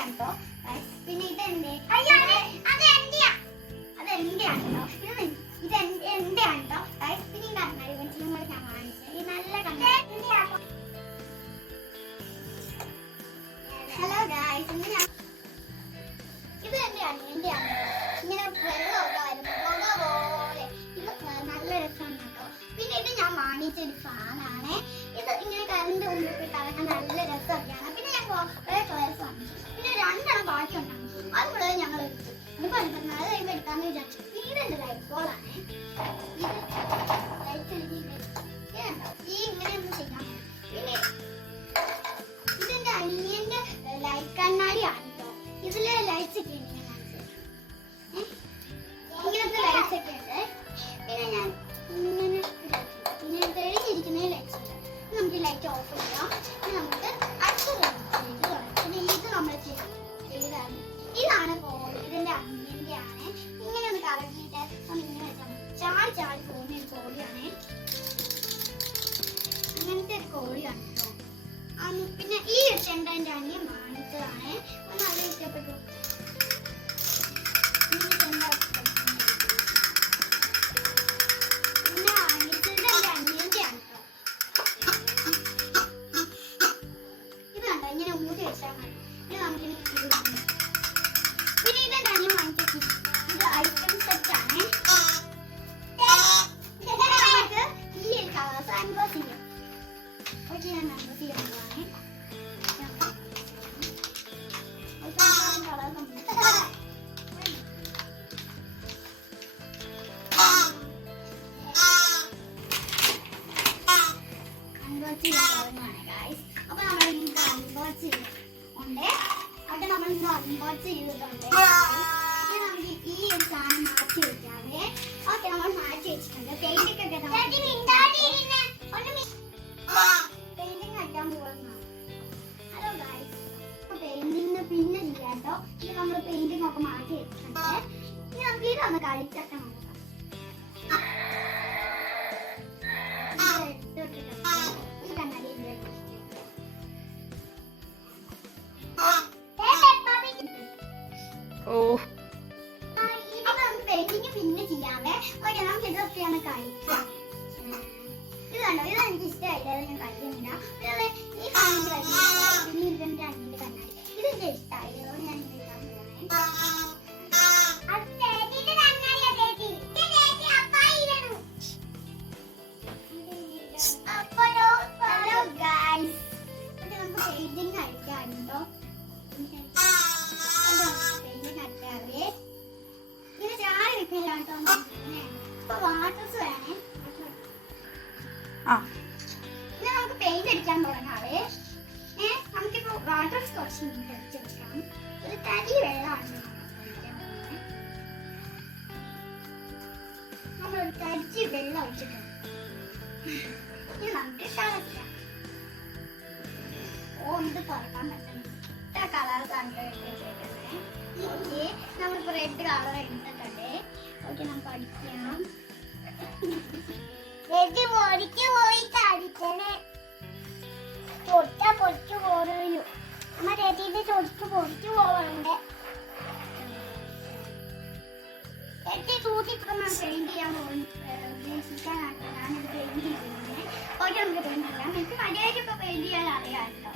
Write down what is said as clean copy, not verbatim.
ആണ് കേട്ടോ. പിന്നെ ഇതെന്റെ അത് എന്റെയാണ് കേട്ടോ. ഇത് എന്റെയാണ് കേട്ടോ. പിന്നെ ഈ കണ്ണാടി നിങ്ങൾ ഞാൻ വാങ്ങിച്ചത് ഈ നല്ല കണ്ണാടി. ഹലോ ഗായ്സ്, ഇത് എന്റെയാണ് ഇങ്ങനെ വെള്ളമൊക്കെ പോലെ. ഇത് നല്ല രസമാണ് കേട്ടോ. പിന്നെ ഇത് ഞാൻ വാങ്ങിച്ചൊരു ഫാനാണ്. ഇത് ഇങ്ങനെ കറണ്ട് മുമ്പിൽ കളയാൻ നല്ല രസമൊക്കെയാണ്. പിന്നെ ഞാൻ കുറേ കളേഴ്സ് വാങ്ങിച്ചു. പിന്നെ 2 എണ്ണം ബാക്കിയുണ്ടാകും. അതുകൂടെ ഞങ്ങൾ എടുത്തു. ഇനിയിപ്പോൾ അത് കഴിയുമ്പോൾ എടുക്കാമെന്ന് വിചാരിച്ചു. ഇതെന്റെ ലൈറ്റ് ബോളാണ്. ഈ ഇങ്ങനെയൊന്നും ചെയ്യാം. പിന്നെ ഇതെന്റെ അനിയന്റെ ലൈറ്റ് കണ്ണാടിയാണ് കേട്ടോ. ഇതില് ലൈറ്റ്സ് ഒക്കെ ഉണ്ട്. ഇങ്ങനത്തെ ലൈറ്റ്സ് ഒക്കെ ഉണ്ട്. പിന്നെ ഞാൻ ഇങ്ങനെ തെളിഞ്ഞിരിക്കുന്ന ലൈറ്റ്സ് ഉണ്ട്. നമുക്ക് ഈ ലൈറ്റ് ഓഫ് ചെയ്യാം. പിന്നെ നമുക്ക് അടുത്ത പിന്നെ ഇത് നമ്മൾ ചെയ്താണ്. ഇതാണ് കോഴി. ഇതിന്റെ അനിയന്റെയാണ്. ഇങ്ങനെ ഒന്ന് കറങ്ങിയിട്ട് ഇങ്ങനെ വെച്ചാൽ ചാടി ചാടി പോകുന്ന ഒരു കോഴിയാണ്. അങ്ങനത്തെ ഒരു കോഴിയാണ് കേട്ടോ. പിന്നെ ഈ ചെണ്ട എന്റെ അനിയൻ വാങ്ങിച്ചതാണ്. നല്ല ഇഷ്ടപ്പെട്ടു. പിന്നെ വാങ്ങിച്ചത് എന്റെ അനിയന്റെയാണ് കേട്ടോ. ഇത് കണ്ടോ, ഇങ്ങനെ ഊട്ടി വെച്ചാൽ മതി. പിന്നെ നമുക്കിനി പിന്നെ ഇതെന്റെ അനിയൻ വാങ്ങിച്ച ഇത് ഐറ്റം സെറ്റ് ആണ്. ഈ ഒരു കളേഴ്സ് അൻബോസ് ചെയ്യും. ഓക്കെ, ഞാൻ അൻബോസ് ചെയ്യുന്നതാണ്. അപ്പൊ നമ്മൾ ഇന്ന് അൺബോക്സ് ചെയ്തിട്ടുണ്ട്. അവിടെ നമ്മൾ ഇന്ന് അൺബോക്സ് ചെയ്തിട്ടുണ്ട്. നമുക്ക് ഈ ഒരു സാധനം മാറ്റി വെക്കാതെ. ഓക്കെ, നമ്മൾ മാറ്റി വെച്ചിട്ടുണ്ട്. പെയിന്റിംഗ് ഒക്കെ പെയിന്റിംഗ് അടിക്കാൻ പോകുന്ന. ഹലോ ഗൈസ്, പെയിന്റിംഗ് പിന്നെ ചെയ്യാം കേട്ടോ. ഇത് നമ്മൾ പെയിന്റിംഗ് ഒക്കെ മാറ്റി വെച്ചിട്ടുണ്ട്. ഇനി നമുക്ക് ഇതൊന്ന് കളിച്ചൊക്കെ നോക്കാം. പിന്നെ ചെയ്യാതെ ഓക്കെ, നമുക്ക് ഇതൊക്കെയാണ് കളിക്കാം. ഇത് കണ്ടോ, ഇത് എനിക്ക് ഇഷ്ടമായില്ല. ഞാൻ കളിക്കുന്നില്ല. ഈ ഫാമിന്റെ പിന്നെ ഇതിന്റെ അനിയന്റെ കണ്ണാടി ഇതെനിക്ക് ഇഷ്ടമായി. അതുകൊണ്ട് ഞാൻ നമുക്ക് പെയിന്റിങ് കളിക്കാറുണ്ടോ? പെയിന്റിങ് കളിക്കാറ് ഇങ്ങനെ ചാടി വെക്കലാട്ടോ. വാട്ടേഴ്സ് വേണേ. ഇനി നമുക്ക് പെയിന്റ് അടിക്കാൻ തുടങ്ങാവേ. നമുക്കിപ്പോ വാട്ടേഴ്സ് കുറച്ച് അടിച്ചെടുക്കാം. ഒരു തരി വെള്ളമാണ് നമ്മളൊരു തരി വെള്ളം ഒഴിച്ചിട്ടുണ്ട്. ഇനി നമുക്ക് കളറില്ല. ഇത് തുറക്കാൻ പറ്റുന്നത് ഇത്ര കളേഴ്സാണ് ചെയ്തത്. ഓക്കെ, നമ്മളിപ്പോ റെഡ് കളർ എടുത്തിട്ടുണ്ട്. ഓക്കെ, നമുക്ക് അടിക്കാം. റെഡ് പൊടിക്ക് പോയിട്ട് അടിക്കണേ. പൊടിച്ചു പോരുന്നു. നമ്മ റെഡിന്റെ ചൊടിക്ക് പൊടിച്ചു പോവാണ്ട്. റെഡ് തൂക്കിട്ട് പെയിന്റ് ചെയ്യാൻ ഉദ്ദേശിക്കാനാണ് ഞാനിത് പെയിന്റ് ചെയ്യുന്നത്. ഓക്കെ, നമുക്ക് പെയിന്റ് ചെയ്യാം. എനിക്ക് മര്യാദയ്ക്ക് ഇപ്പൊ പെയിന്റ് ചെയ്യാൻ അറിയാം കേട്ടോ.